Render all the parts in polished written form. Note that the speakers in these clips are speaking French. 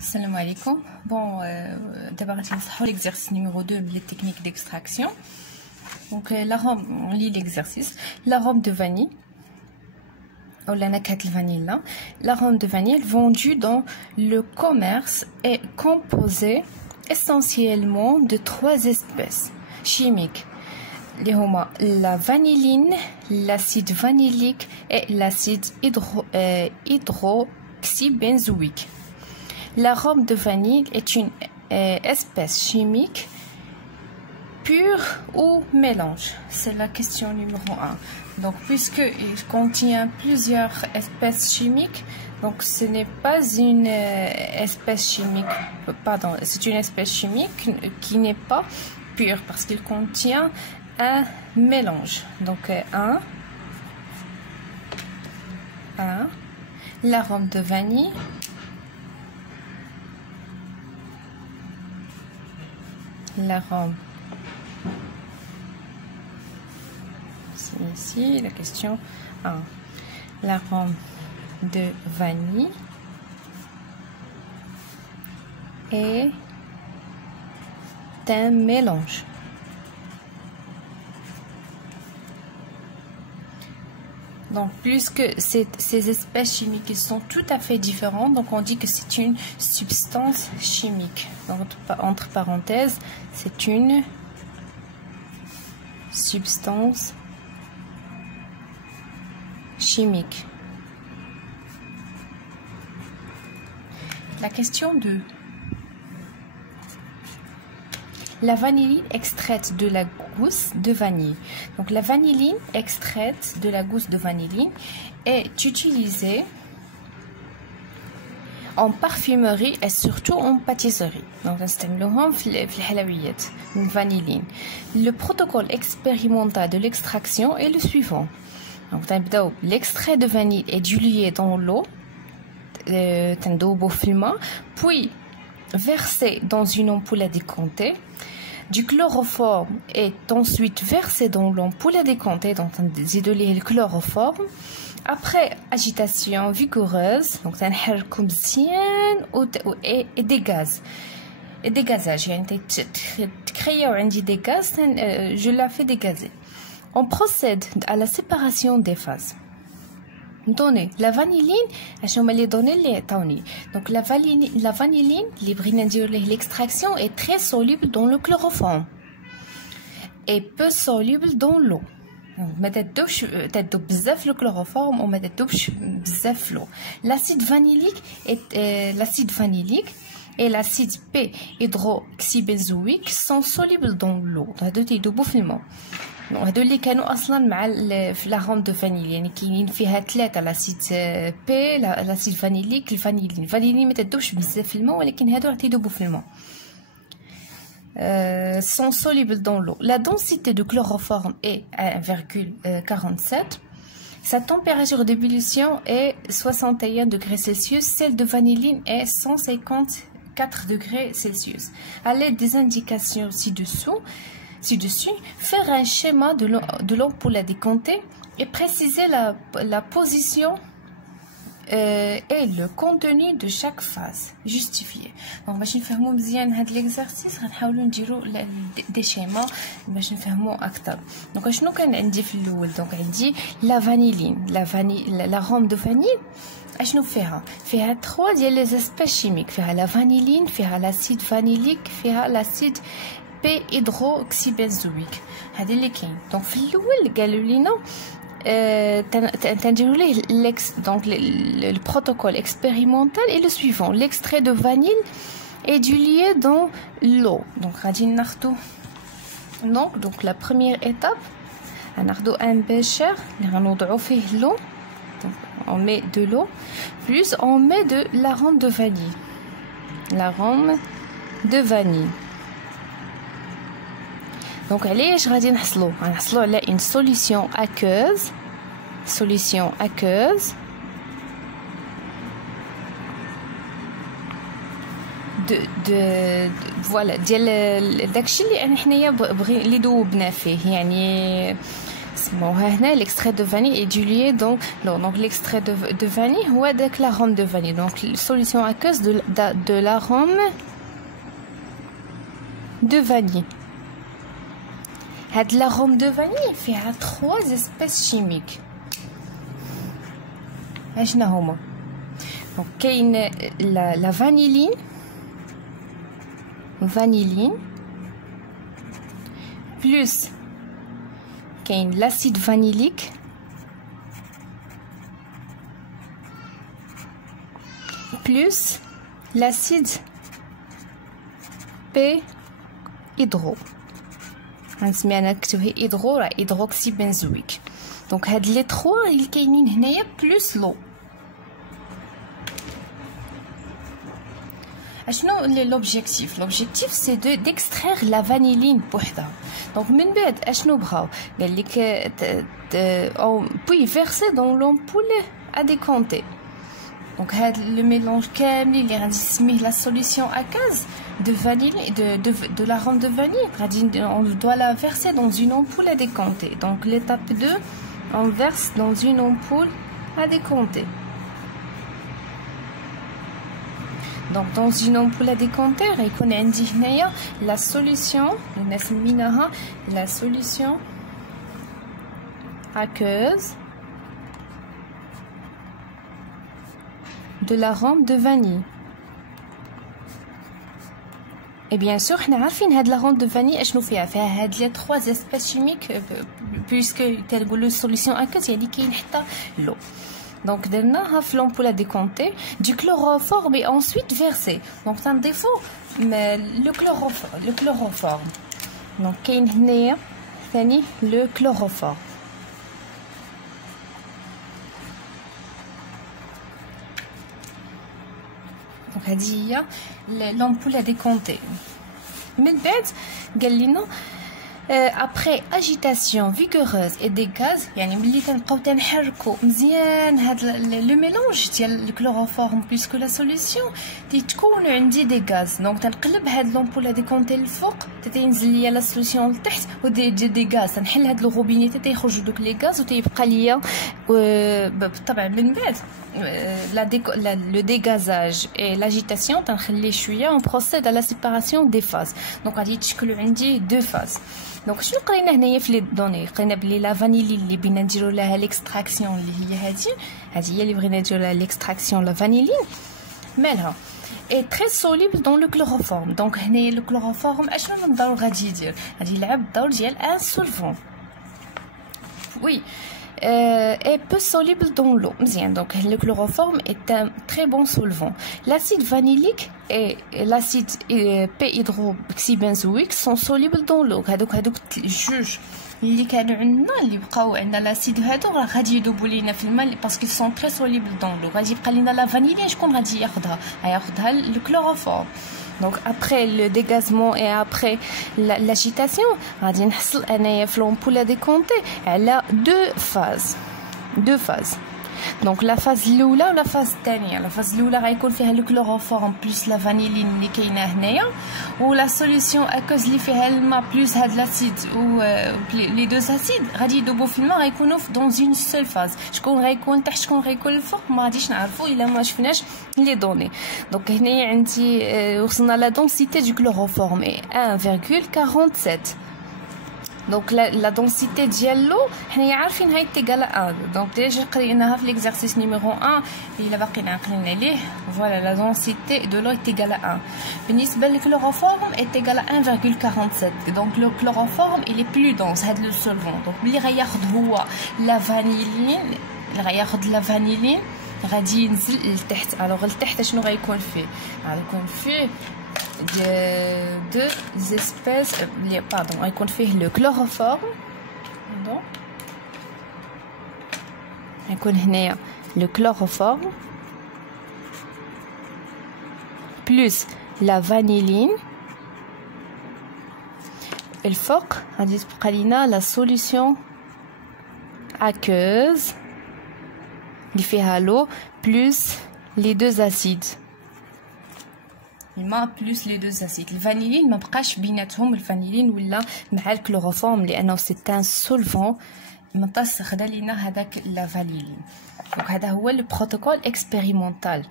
Salam alaikum. Bon, d'abord, on va l'exercice numéro 2, les techniques d'extraction. Donc, on lit l'exercice. L'arôme de vanille, ou la nakat vanille, l'arôme de vanille vendu dans le commerce est composé essentiellement de 3 espèces chimiques. La vanilline, l'acide vanillique et l'acide hydroxybenzoïque. L'arôme de vanille est une espèce chimique pure ou mélange? C'est la question numéro 1. Donc, puisqu'il contient plusieurs espèces chimiques, donc ce n'est pas une espèce chimique, pardon, c'est une espèce chimique qui n'est pas pure parce qu'il contient un mélange. Donc, l'arôme de vanille. L'arôme, c'est ici la question 1. L'arôme de vanille est un mélange. Donc, puisque ces espèces chimiques sont tout à fait différentes, donc on dit que c'est une substance chimique. Donc, entre parenthèses, c'est une substance chimique. La question 2. La vanilline extraite de la gousse de vanille. Donc la vanilline extraite de la gousse de vanilline est utilisée en parfumerie et surtout en pâtisserie. Donc vanilline. Le protocole expérimental de l'extraction est le suivant. Donc l'extrait de vanille est dilué dans l'eau, puis versé dans une ampoule à décompter. Du chloroforme est ensuite versé dans l'ampoule à décompter, donc isoler le chloroforme. Après agitation vigoureuse, donc et des gaz. Et dégazage, des gaz, je la fais dégazer. On procède à la séparation des phases. Donner la vanilline, donc la vanilline, l'extraction est très soluble dans le chloroforme et peu soluble dans l'eau. Le chloroforme ou l'eau. L'acide vanillique et l'acide P-hydroxybenzoïque sont solubles dans l'eau. هادو اللي كانوا اصلا مع في l'arôme de vanille يعني كاينين فيها 3 لاسيد بي لاسيد فانيليك الفانيلين ما تذوبش بزاف في الماء ولكن هادو راه تيذوبوا في الماء sont solubles dans l'eau. La densité de chloroforme est 1,47. Sa température d'ébullition est 61 degrés Celsius. Celle de vanilline est 154 degrés Celsius. À l'aide des indications ci-dessus, faire un schéma de l'ampoule à décompter et préciser la position et le contenu de chaque phase. Justifié. Donc, باش نفهموا مزيان هذا l'exercice غنحاولوا نديروا des schémas باش نفهموا اكثر. دونك شنو كان عندي في الاول؟ دونك عندي لا فانيلين l'arôme de vanille. اشنو فيها 3 ديال لي اسبيس شيميك. فيها لا فانيلين، فيها لاسيد فانيليك، فيها لاسيد P-hydroxybenzoïque. هذه اللي كاين. دونك في الاول قالوا لينا تنديروا ليه donc le protocole expérimental est le suivant. L'extrait de vanille est dilué dans l'eau. Donc غادي ناخذوا donc la première étape غناخذوا un bécher اللي غنوضعوا فيه l'eau. Donc on met de l'eau plus on met de l'arôme de vanille. L'arôme de vanille. Donc علاش غادي نحصلوا على une solution aqueuse voilà ديال داكشي اللي حنايا اللي ذوبنا فيه يعني l'extrait de vanille est dilué donc l'extrait de vanille ou avec l'arôme de vanille. Donc solution aqueuse de l'arôme de vanille. L'arôme de vanille fait 3 espèces chimiques. Donc la vanilline plus l'acide vanillique plus l'acide P-hydro. hydroxybenzoïque. Donc les 3 ils كاينين هنايا plus l'eau. L'objectif c'est d'extraire la vanilline بوحدها. Donc من بعد اشنو بغاو قال لك puis verser dans l'ampoule à décanter. Donc le mélange كامل اللي غادي نسميه la solution aqueuse de vanille de l'arôme de vanille, on doit la verser dans une ampoule à décanter. Donc l'étape 2, on verse dans une ampoule à décanter. Donc dans une ampoule à décanter, il connaît la solution, la solution aqueuse de l'arôme de vanille. Et bien sûr, nous avons l'arôme de vanille et il y a 3 espèces chimiques puisque la solution aqueuse il y a l'eau. Donc, nous avons l'ampoule à décanter, du chloroforme et ensuite versé. Donc, c'est un défaut, mais le chloroforme. Donc, le chloroforme. Donc, il y a l'ampoule à décanter. Mais après agitation vigoureuse et des gaz, le mélange le chloroforme puisque la solution تكون عندي des gaz. Donc تنقلب هاد l'ampoule à décanter الفوق تتنزل ليا la solution لتحت ودي des gaz. تنحل هاد الغوبيني تيخرجوا دوك لي غاز وتيبقى ليا بالطبع من بعد le dégazage et l'agitation تنخلي شويه. On procède à la séparation des phases. Donc غادي يتشكلوا عندي 2 phases. دونك شنو قرينا هنايا في لي دوني؟ قرينا بلي لا فانيلين اللي بغينا نديرو لها ليكستراكسيون اللي هي هذه هي اللي بغينا نديرو لها ليكستراكسيون لا فانيلين مالها est très soluble dans le chloroforme. Donc هنايا le chloroforme اشنو الدور غادي يدير؟ غادي يلعب الدور ديال ان سولفون. Oui. Est peu soluble dans l'eau. Donc le chloroforme est un très bon solvant. L'acide vanillique et l'acide P-hydroxybenzoïque sont solubles dans l'eau. هذوك جوج اللي كانوا عندنا اللي بقاو عندنا لاسيد هادو راه غادي يذوبوا لينا في الماء باسكو سون تري سوليبل دون لو. غادي يبقى لينا لا فانيلين شكون غادي ياخذها؟ غياخذها le chloroforme. Donc après le dégazement et après l'agitation, غادي نحصل انايا في l'ampoule à décanter على 2 phases. Donc la phase الاولى ولا phase الثانيه. La phase الاولى غيكون فيها le chloroforme plus la vanilline اللي كاينه هنايا و la solution aqueuse اللي فيها الماء plus هاد لاسيد و لي 2 اسيد غادي يذوبوا في الماء غيكونوا dans une seule phase. شكون غيكون تحت شكون غيكون الفوق ما غاديش نعرفوا الا ما شفناش لي دوني. دونك هنايا عندي وصلنا لا densité du chloroforme est 1,47. Donc la densité de l'eau, حنا عارفين هاي تيغال 1. Donc déjà قريناها في l'exercice numéro 1 اللي باقي عاقلين عليه. Voilà, la densité de l'eau est égale à 1. بالنسبة للchloroforme est égale à 1,47. Donc le chloroforme il est plus dense هذا le solvant. Donc اللي غياخذ هو la vanilline, اللي غياخذ la vanilline غادي ينزل لتحت. الوغ لتحت شنو غيكون فيه؟ غيكون فيه deux espèces, pardon, on fait le chloroforme, donc le chloroforme plus la vanilline الفوق غادي تبقى لينا la solution aqueuse اللي فيها l'eau plus les 2 acides. الماء بلس لي 2 اسيد. الفانيلين ما بقاش بيناتهم الفانيلين ولا مع الكلوروفورم لانه سي ان سولفون مطاس خدا لينا هذاك لا فانيلين. دونك هذا هو لو بروتوكول اكسبيريمونتال.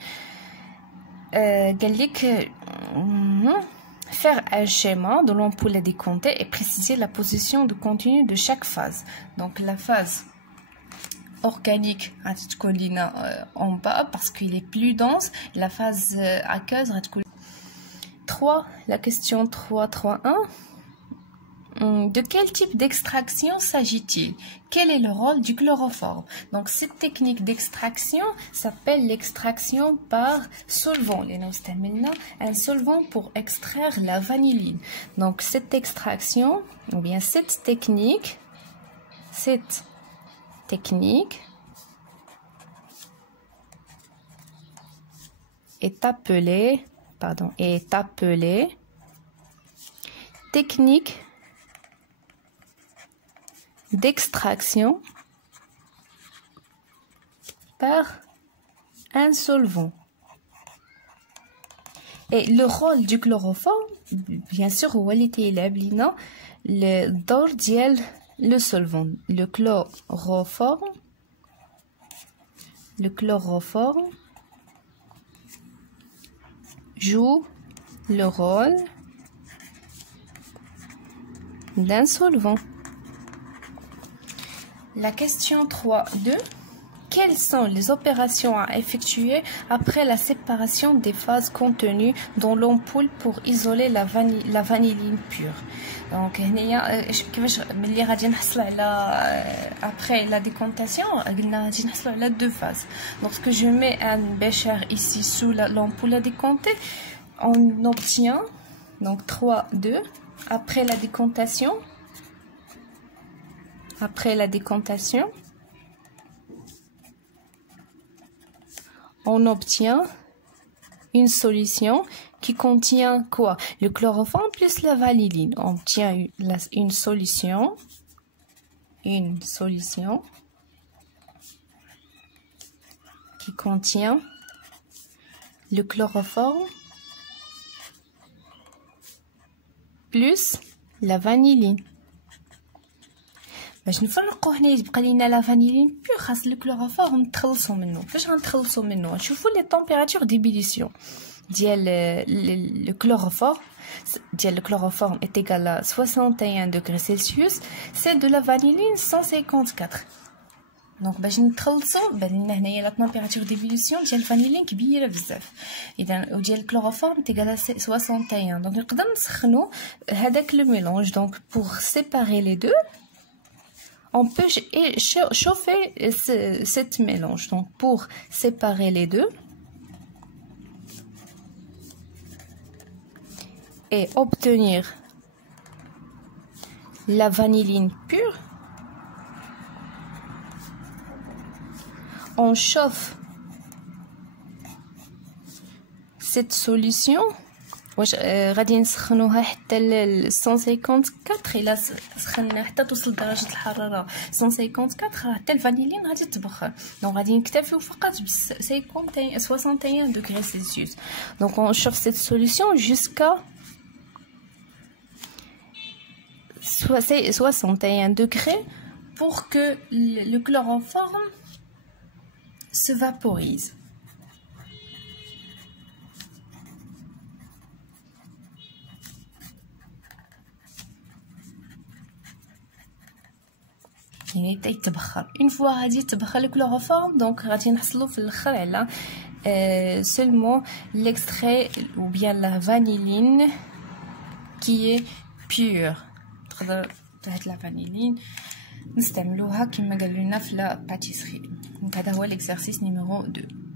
قال لك faire un schéma de l'ampoule à décompter et préciser la position de continu de chaque phase. Donc la phase organique en bas parce qu'il est plus dense. La phase aqueuse 3, la question 3.3.1. De quel type d'extraction s'agit-il? Quel est le rôle du chloroforme? Donc cette technique d'extraction s'appelle l'extraction par solvant. Un solvant pour extraire la vanilline. Donc cette extraction, ou bien cette technique est appelée technique d'extraction par un solvant. Et le rôle du chloroforme, bien sûr, هو اللي تيلعب لينا الدور ديال le solvant. Le chloroforme joue le rôle d'un solvant. La question 3.2. Quelles sont les opérations à effectuer après la séparation des phases contenues dans l'ampoule pour isoler la vanilline pure? Donc كيفاش ملي غادي نحصل على après la décantation قلنا غادي نحصل على deux phases. Lorsque je mets un bécher ici sous l'ampoule à décanter, on obtient donc 3.2 après la décantation. Après la décantation, on obtient une solution qui contient quoi? Le chloroforme plus la vanilline. On obtient une solution qui contient le chloroforme plus la vanilline. باش نفرقوا هنا يبقى لينا لا فانيلين بيور خاص الكلوروفورم نتخلصوا منه. كيفاش غنتخلصوا منه؟ نشوفوا لي طومبيراتور ديبيليسيون ديال le chloroforme est égal à 61 degrés Celsius, celle de la vanilline 154. دونك باش نتخلصوا بان لنا هنايا لا طومبيراتور ديبيليسيون ديال الفانيلين كبيره بزاف، اذا وديال الكلوروفورم تيغال 61. دونك نقدر نسخنوا هذاك لو ميلونج. دونك pour séparer les deux, on peut chauffer cette mélange. Donc pour séparer les deux et obtenir la vanilline pure, on chauffe cette solution. واش غادي نسخنوها حتى ل 154. الا سخنا حتى توصل درجه الحراره 154 حتى الفانيلين غادي تبخر. دونك غادي نكتفيو فقط ب 61 degrés Celsius. Donc on chauffe cette solution jusqu'à 61 degrés pour que le chloroforme se vaporise. يعني يتبخر. une fois غادي يتبخر الكلوروفورم دونك غادي نحصلوا في الاخر على seulement l'extrait ou bien la vanilline qui est pure. تقدر هاد لا فانيلين نستعملوها كما قالوا لنا في لا باتيسري. دونك هذا هو l'exercice numéro 2.